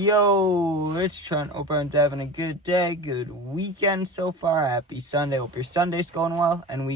Yo, it's Trent. Hope everyone's having a good day, good weekend so far. Happy Sunday. Hope your Sunday's going well. And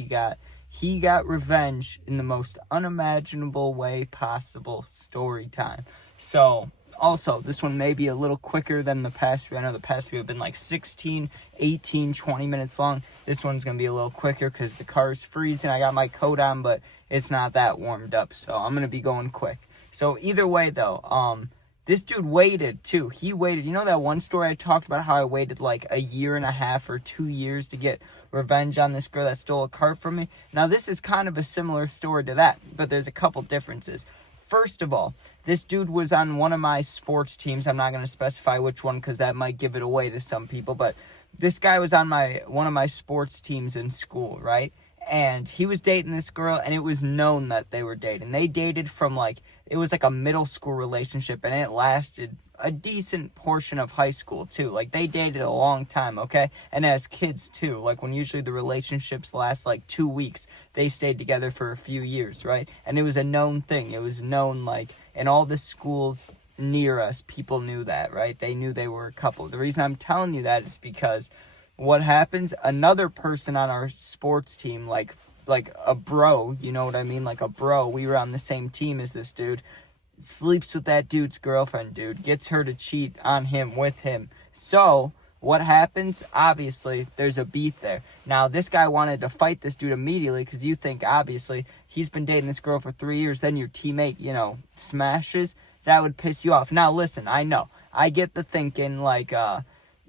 he got revenge in the most unimaginable way possible. Story time. So, also, this one may be a little quicker than the past few. I know the past few have been like 16, 18, 20 minutes long. This one's going to be a little quicker because the car's freezing. I got my coat on, but it's not that warmed up. So, I'm going to be going quick. So, either way, though, this dude waited, too. He waited. You know that one story I talked about how I waited like a year and a half or 2 years to get revenge on this girl that stole a cart from me? Now, this is kind of a similar story to that, but there's a couple differences. First of all, this dude was on one of my sports teams. I'm not going to specify which one because that might give it away to some people, but this guy was on one of my sports teams in school, right? And he was dating this girl, and it was known that they were dating. They dated from, it was like a middle school relationship, and it lasted a decent portion of high school, too. Like, they dated a long time, okay? And as kids, too. Like, when usually the relationships last, 2 weeks, they stayed together for a few years, right? And it was a known thing. It was known, in all the schools near us, people knew that, right? They knew they were a couple. The reason I'm telling you that is because what happens, another person on our sports team, like a bro, you know what I mean? Like a bro, we were on the same team as this dude, sleeps with that dude's girlfriend, dude, gets her to cheat on him with him. So, what happens? Obviously, there's a beef there. Now, this guy wanted to fight this dude immediately because you think, obviously, he's been dating this girl for 3 years, then your teammate, smashes. That would piss you off. Now, listen, I know. I get the thinking,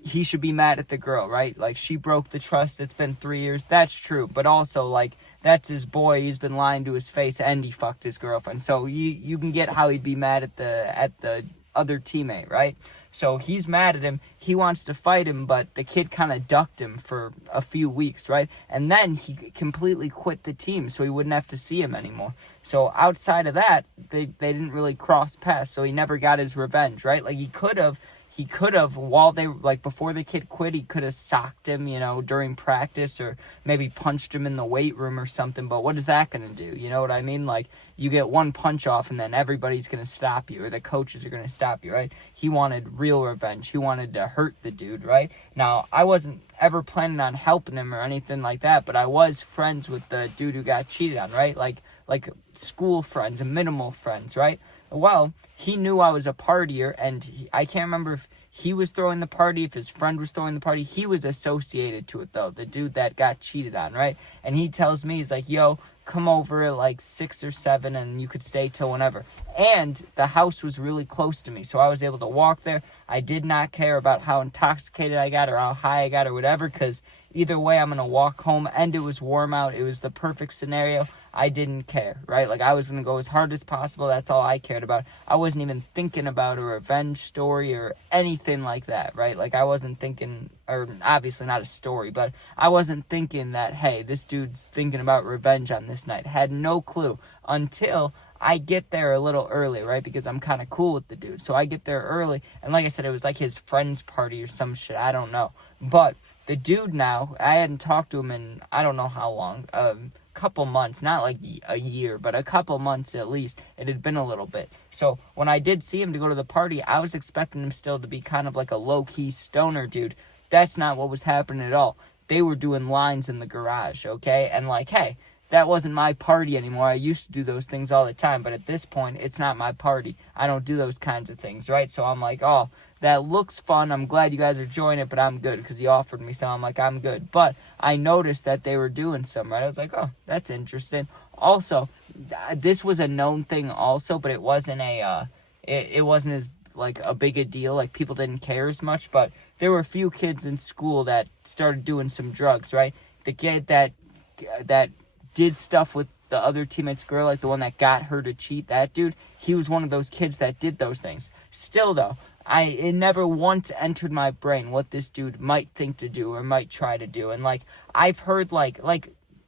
he should be mad at the girl, right? She broke the trust. It's been 3 years. That's true. But also, that's his boy. He's been lying to his face, and he fucked his girlfriend. So you can get how he'd be mad at the other teammate, right? So he's mad at him. He wants to fight him, but the kid kind of ducked him for a few weeks, right? And then he completely quit the team, so he wouldn't have to see him anymore. So outside of that, they didn't really cross paths, so he never got his revenge, right? He could have, while they, before the kid quit, he could have socked him, during practice, or maybe punched him in the weight room or something, but what is that going to do? You know what I mean? You get one punch off, and then everybody's going to stop you, or the coaches are going to stop you, right? He wanted real revenge. He wanted to hurt the dude, right? Now, I wasn't ever planning on helping him or anything like that, but I was friends with the dude who got cheated on, right? Like school friends, minimal friends, right? Well, he knew I was a partier, and I can't remember if he was throwing the party, if his friend was throwing the party. He was associated to it, though, the dude that got cheated on, right? And he tells me, he's like, yo, come over at 6 or 7, and you could stay till whenever. And the house was really close to me, so I was able to walk there. I did not care about how intoxicated I got or how high I got or whatever, because either way, I'm going to walk home, and it was warm out. It was the perfect scenario. I didn't care, right? I was going to go as hard as possible. That's all I cared about. I wasn't even thinking about a revenge story or anything like that, right? I wasn't thinking, or obviously not a story, but I wasn't thinking that, hey, this dude's thinking about revenge on this night. Had no clue until I get there a little early, right? Because I'm kind of cool with the dude. So I get there early, and like I said, it was his friend's party or some shit. I don't know. But the dude now, I hadn't talked to him in I don't know how long, couple months, not a year, but a couple months at least. It had been a little bit. So when I did see him to go to the party, I was expecting him still to be kind of a low-key stoner dude. That's not what was happening at all. They were doing lines in the garage, okay? And hey, that wasn't my party anymore. I used to do those things all the time, but at this point, it's not my party. I don't do those kinds of things, right? So I'm oh, that looks fun. I'm glad you guys are enjoying it, but I'm good because he offered me, so I'm I'm good. But I noticed that they were doing some, right? I was oh, that's interesting. Also, this was a known thing also, but it wasn't it wasn't as a big a deal. People didn't care as much, but there were a few kids in school that started doing some drugs, right? The kid that did stuff with the other teammate's girl, the one that got her to cheat, that dude, he was one of those kids that did those things. Still, though, it never once entered my brain what this dude might think to do or might try to do. And, I've heard,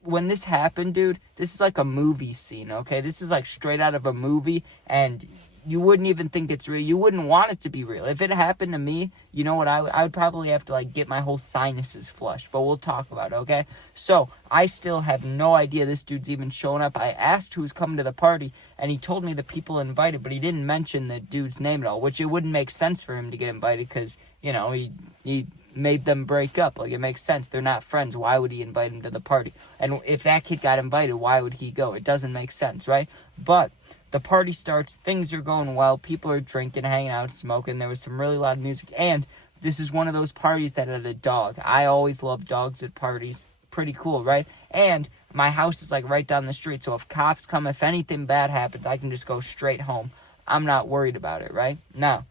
when this happened, dude, this is a movie scene, okay? This is, straight out of a movie, and you wouldn't even think it's real. You wouldn't want it to be real. If it happened to me, you know what, I would probably have to, like, get my whole sinuses flushed. But we'll talk about it, okay? So, I still have no idea this dude's even showing up. I asked who's coming to the party, and he told me the people invited, but he didn't mention the dude's name at all, which it wouldn't make sense for him to get invited because, you know, he made them break up. Like, it makes sense. They're not friends. Why would he invite him to the party? And if that kid got invited, why would he go? It doesn't make sense, right? But the party starts, things are going well, people are drinking, hanging out, smoking, there was some really loud music, and this is one of those parties that had a dog. I always love dogs at parties. Pretty cool, right? And my house is, like, right down the street, so if cops come, if anything bad happens, I can just go straight home. I'm not worried about it, right? Now,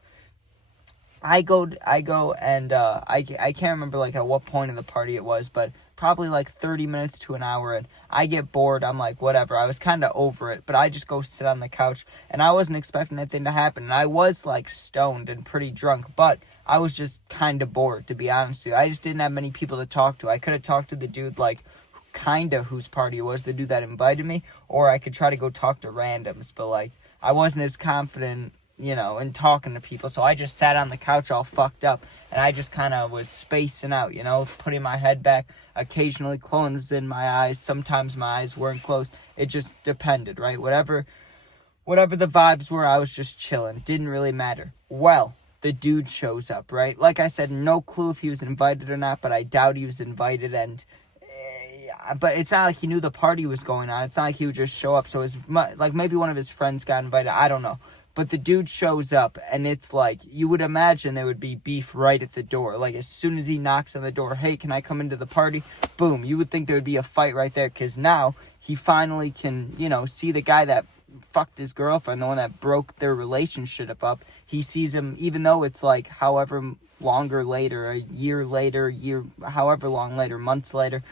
I go and I can't remember, like, at what point in the party it was, but probably like 30 minutes to an hour, and I get bored. I'm like, whatever. I was kind of over it, but I just go sit on the couch, and I wasn't expecting anything to happen, and I was, like, stoned and pretty drunk, but I was just kind of bored, to be honest with you. I just didn't have many people to talk to. I could have talked to the dude, like, kind of whose party it was, the dude that invited me, or I could try to go talk to randoms, but, like, I wasn't as confident, you know, in talking to people, so I just sat on the couch all fucked up, and I just kind of was spacing out, you know, putting my head back, occasionally closing my eyes, sometimes my eyes weren't closed, it just depended, right, whatever the vibes were, I was just chilling, didn't really matter. Well, the dude shows up, right, like I said, no clue if he was invited or not, but I doubt he was invited, and but it's not like he knew the party was going on, it's not like he would just show up, so it's like maybe one of his friends got invited, I don't know. But the dude shows up, and it's like, you would imagine there would be beef right at the door. Like, as soon as he knocks on the door, hey, can I come into the party? Boom, you would think there would be a fight right there, because now he finally can, you know, see the guy that fucked his girlfriend, the one that broke their relationship up. He sees him, even though it's like however longer later, a year later, however long later, months later,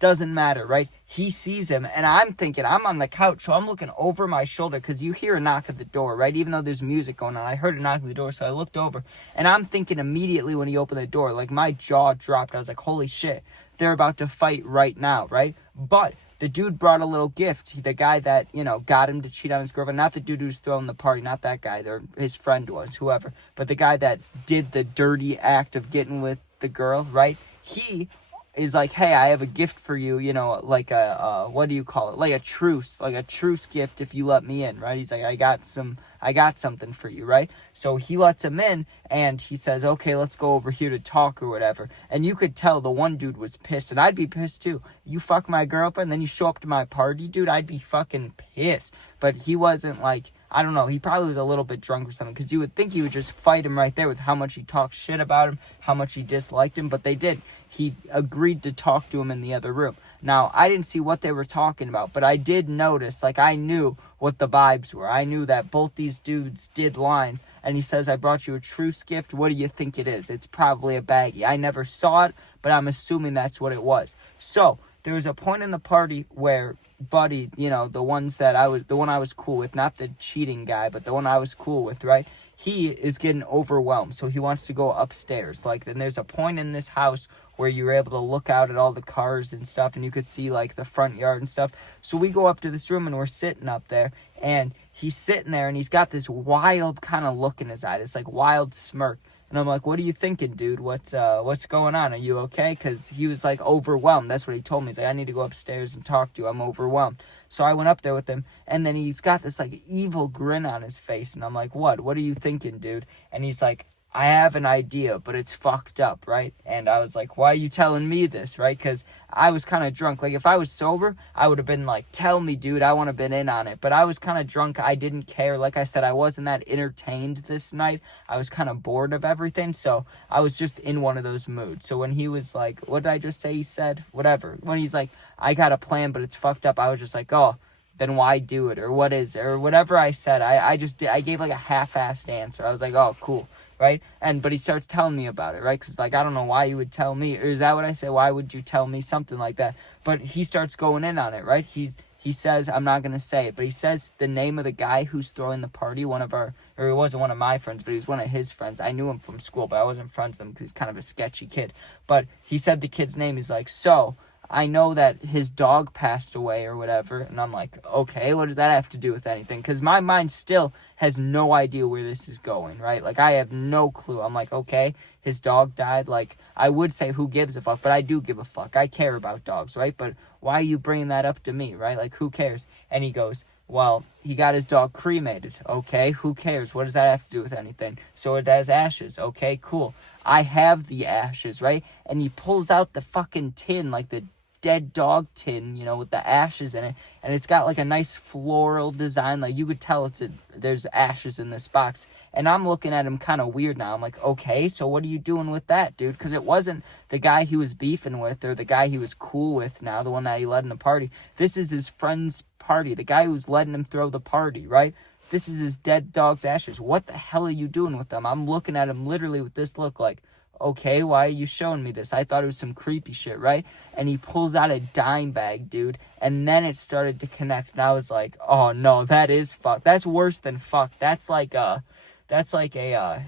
doesn't matter, right? He sees him, and I'm thinking, I'm on the couch, so I'm looking over my shoulder, because you hear a knock at the door, right? Even though there's music going on, I heard a knock at the door, so I looked over, and I'm thinking immediately when he opened the door, like, my jaw dropped. I was like, holy shit, they're about to fight right now, right? But the dude brought a little gift. The guy that, you know, got him to cheat on his girlfriend, not the dude who's throwing the party, not that guy, his friend was, whoever, but the guy that did the dirty act of getting with the girl, right? He is like, hey, I have a gift for you, you know, like a, what do you call it? Like a truce gift if you let me in, right? He's like, I got something for you, right? So he lets him in, and he says, okay, let's go over here to talk or whatever. And you could tell the one dude was pissed, and I'd be pissed too. You fuck my girlfriend, then you show up to my party, dude, I'd be fucking pissed. But he wasn't like, I don't know, he probably was a little bit drunk or something, because you would think he would just fight him right there with how much he talked shit about him, how much he disliked him, but they did. He agreed to talk to him in the other room. Now, I didn't see what they were talking about, but I did notice, like, I knew what the vibes were. I knew that both these dudes did lines, and he says, I brought you a truce gift. What do you think it is? It's probably a baggie. I never saw it, but I'm assuming that's what it was. So, there was a point in the party where Buddy, you know, the one I was cool with, not the cheating guy, but the one I was cool with, right? He is getting overwhelmed, so he wants to go upstairs. Like, then there's a point in this house where you were able to look out at all the cars and stuff, and you could see, like, the front yard and stuff. So we go up to this room, and we're sitting up there, and he's sitting there, and he's got this wild kind of look in his eye, this, like, wild smirk. And I'm like, what are you thinking, dude? What's going on? Are you okay? Because he was, like, overwhelmed. That's what he told me. He's like, I need to go upstairs and talk to you. I'm overwhelmed. So I went up there with him, and then he's got this, like, evil grin on his face. And I'm like, what? What are you thinking, dude? And he's like, I have an idea, but it's fucked up, right? And I was like, why are you telling me this, right? Because I was kind of drunk. Like, if I was sober, I would have been like, tell me, dude, I want to been in on it. But I was kind of drunk. I didn't care. Like I said, I wasn't that entertained this night. I was kind of bored of everything, so I was just in one of those moods. So when he was like, what did I just say he said? Whatever. When he's like, I got a plan, but it's fucked up, I was just like, oh, then why do it? Or what is it? Or whatever I said. I gave like a half-assed answer. I was like, oh, cool. Right? But he starts telling me about it, right? Because, like, I don't know why you would tell me. Or is that what I say? Why would you tell me? Something like that. But he starts going in on it, right? He says, I'm not going to say it, but he says the name of the guy who's throwing the party, or it wasn't one of my friends, but he was one of his friends. I knew him from school, but I wasn't friends with him because he's kind of a sketchy kid. But he said the kid's name. He's like, so, I know that his dog passed away or whatever. And I'm like, okay, what does that have to do with anything? Because my mind still has no idea where this is going, right? Like, I have no clue. I'm like, okay, his dog died. Like, I would say who gives a fuck, but I do give a fuck. I care about dogs, right? But why are you bringing that up to me, right? Like, who cares? And he goes, well, he got his dog cremated. Okay, who cares? What does that have to do with anything? So it has ashes. Okay, cool. I have the ashes, right? And he pulls out the fucking tin, like the dead dog tin, you know, with the ashes in it, and it's got like a nice floral design. Like, you could tell there's ashes in this box. And I'm looking at him kind of weird now. I'm like, okay, so what are you doing with that, dude? Because it wasn't the guy he was beefing with or the guy he was cool with now, the one that he led in the party. This is his friend's party, the guy who's letting him throw the party, right? This is his dead dog's ashes. What the hell are you doing with them? I'm looking at him literally with this look like, okay, why are you showing me this? I thought it was some creepy shit, right? And he pulls out a dime bag, dude, and then it started to connect, and I was like, oh no, that is fuck. That's worse than fuck. That's like a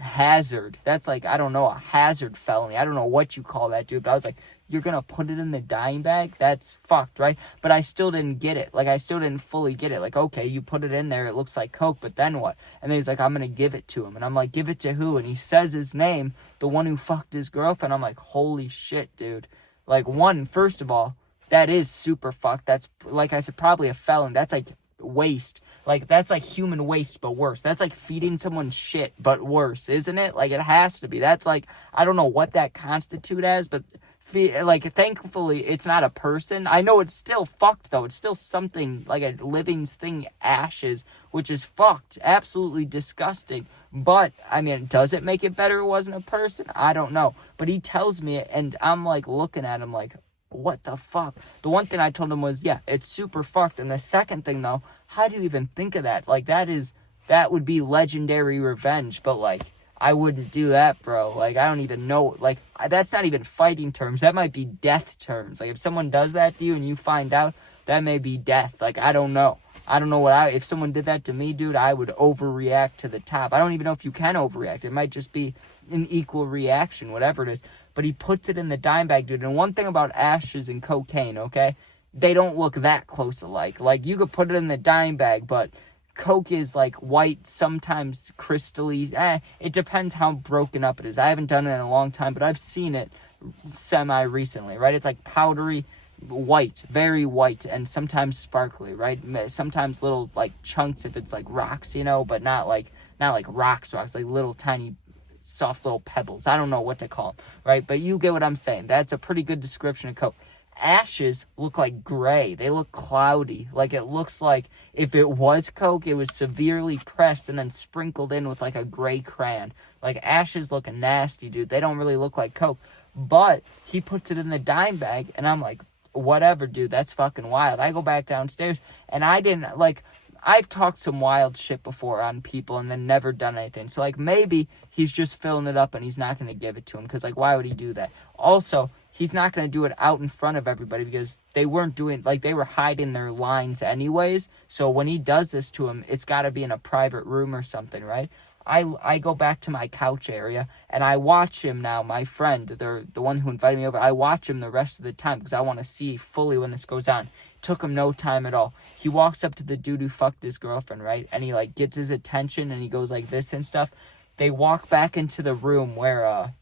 hazard. That's like, I don't know, a hazard felony. I don't know what you call that, dude, but I was like, you're gonna put it in the dime bag? That's fucked, right? But I still didn't get it. Like, I still didn't fully get it. Like, okay, you put it in there, it looks like Coke, but then what? And then he's like, I'm gonna give it to him. And I'm like, give it to who? And he says his name, the one who fucked his girlfriend. I'm like, holy shit, dude. Like, first of all, that is super fucked. That's, like I said, probably a felon. That's like waste. Like, that's like human waste, but worse. That's like feeding someone shit, but worse, isn't it? Like, it has to be. That's like, I don't know what that constitute as, but like, thankfully, it's not a person. I know it's still fucked, though. It's still something, like a living thing, ashes, which is fucked. Absolutely disgusting. But, I mean, does it make it better it wasn't a person? I don't know. But he tells me it, and I'm, like, looking at him like, what the fuck? The one thing I told him was, yeah, it's super fucked. And the second thing, though, how do you even think of that? Like, that would be legendary revenge, but, like, I wouldn't do that, bro. Like, I don't even know. Like, that's not even fighting terms. That might be death terms. Like, if someone does that to you and you find out, that may be death. Like, I don't know. I don't know if someone did that to me, dude, I would overreact to the top. I don't even know if you can overreact. It might just be an equal reaction, whatever it is. But he puts it in the dime bag, dude. And one thing about ashes and cocaine, okay? They don't look that close alike. Like, you could put it in the dime bag, but Coke is like white, sometimes crystally. It depends how broken up it is. I haven't done it in a long time, but I've seen it semi-recently, right? It's like powdery white, very white, and sometimes sparkly, right? Sometimes little like chunks if it's like rocks, you know, but not like rocks, like little tiny soft little pebbles. I don't know what to call them, right? But you get what I'm saying. That's a pretty good description of Coke. Ashes look like gray. They look cloudy. Like, it looks like if it was Coke, it was severely pressed and then sprinkled in with like a gray crayon. Like, ashes look nasty, dude. They don't really look like Coke. But he puts it in the dime bag, and I'm like, whatever, dude. That's fucking wild. I go back downstairs, and I didn't, like, I've talked some wild shit before on people and then never done anything. So, like, maybe he's just filling it up and he's not going to give it to him. Because, like, why would he do that? Also, he's not going to do it out in front of everybody because they weren't doing, like, they were hiding their lines anyways. So when he does this to him, it's got to be in a private room or something, right? I go back to my couch area and I watch him now, my friend, the one who invited me over. I watch him the rest of the time because I want to see fully when this goes on. Took him no time at all. He walks up to the dude who fucked his girlfriend, right? And he, like, gets his attention and he goes like this and stuff. They walk back into the room where,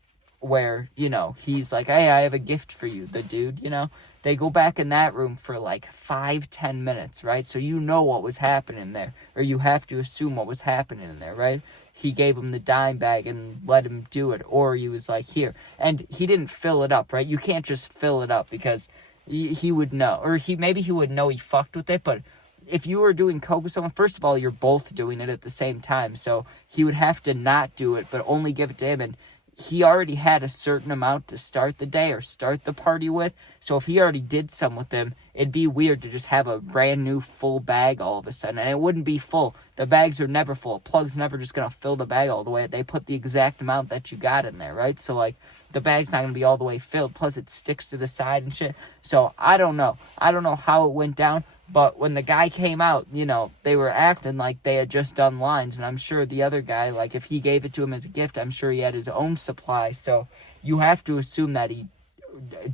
you know, he's like, hey, I have a gift for you, the dude, you know. They go back in that room for like 5-10 minutes, right? So you know what was happening there, or you have to assume what was happening in there, right? He gave him the dime bag and let him do it, or he was like, here. And he didn't fill it up, right? You can't just fill it up because he would know, or maybe he would know he fucked with it, but if you were doing coke with someone, first of all, you're both doing it at the same time, so he would have to not do it, but only give it to him, and he already had a certain amount to start the day or start the party with, so if he already did some with them, it'd be weird to just have a brand new full bag all of a sudden, and it wouldn't be full. The bags are never full. A plug's never just going to fill the bag all the way. They put the exact amount that you got in there, right? So, like, the bag's not going to be all the way filled, plus it sticks to the side and shit. So, I don't know. I don't know how it went down, but when the guy came out, you know, they were acting like they had just done lines, and I'm sure the other guy, like, if he gave it to him as a gift, I'm sure he had his own supply, so you have to assume that he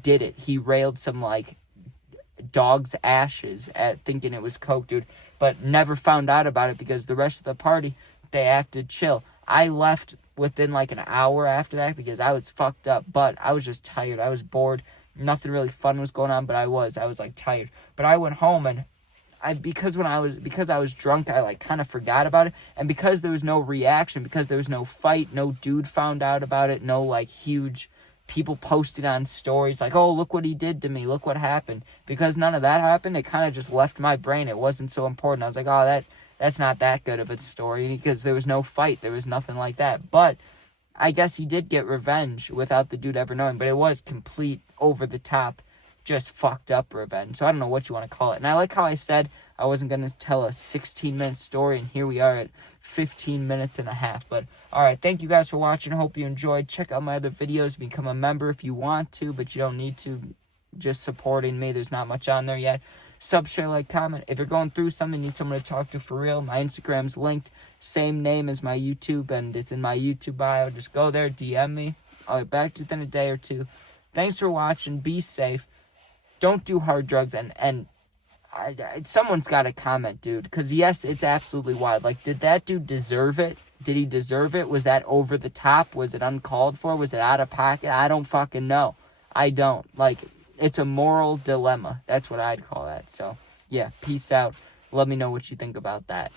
did it. He railed some, like, dog's ashes at thinking it was coke, dude. But never found out about it because the rest of the party, they acted chill. I left within like an hour after that because I was fucked up, but I was just tired. I was bored. Nothing really fun was going on, but I was like tired. But I went home and because I was drunk, I like kind of forgot about it. And because there was no reaction, because there was no fight, no dude found out about it, no like huge people posted on stories like, oh, look what he did to me, look what happened. Because none of that happened, it kind of just left my brain. It wasn't so important. I was like, oh, that's not that good of a story because there was no fight. There was nothing like that. But I guess he did get revenge without the dude ever knowing. But it was complete over the top, just fucked up revenge. So I don't know what you want to call it. And I like how I said I wasn't going to tell a 16-minute story, and here we are at 15 minutes and a half. But all right, thank you guys for watching. Hope you enjoyed. Check out my other videos. Become a member if you want to, but you don't need to. Just supporting me. There's not much on there yet. Sub, share, like, comment. If you're going through something, need someone to talk to for real, my Instagram's linked. Same name as my YouTube, and it's in my YouTube bio. Just go there, DM me. I'll get back to you within a day or two. Thanks for watching. Be safe. Don't do hard drugs, and someone's got to comment, dude, because yes, it's absolutely wild. Like, did that dude deserve it? Did he deserve it? Was that over the top? Was it uncalled for? Was it out of pocket? I don't fucking know. I don't. Like, it's a moral dilemma. That's what I'd call that. So, yeah, peace out. Let me know what you think about that.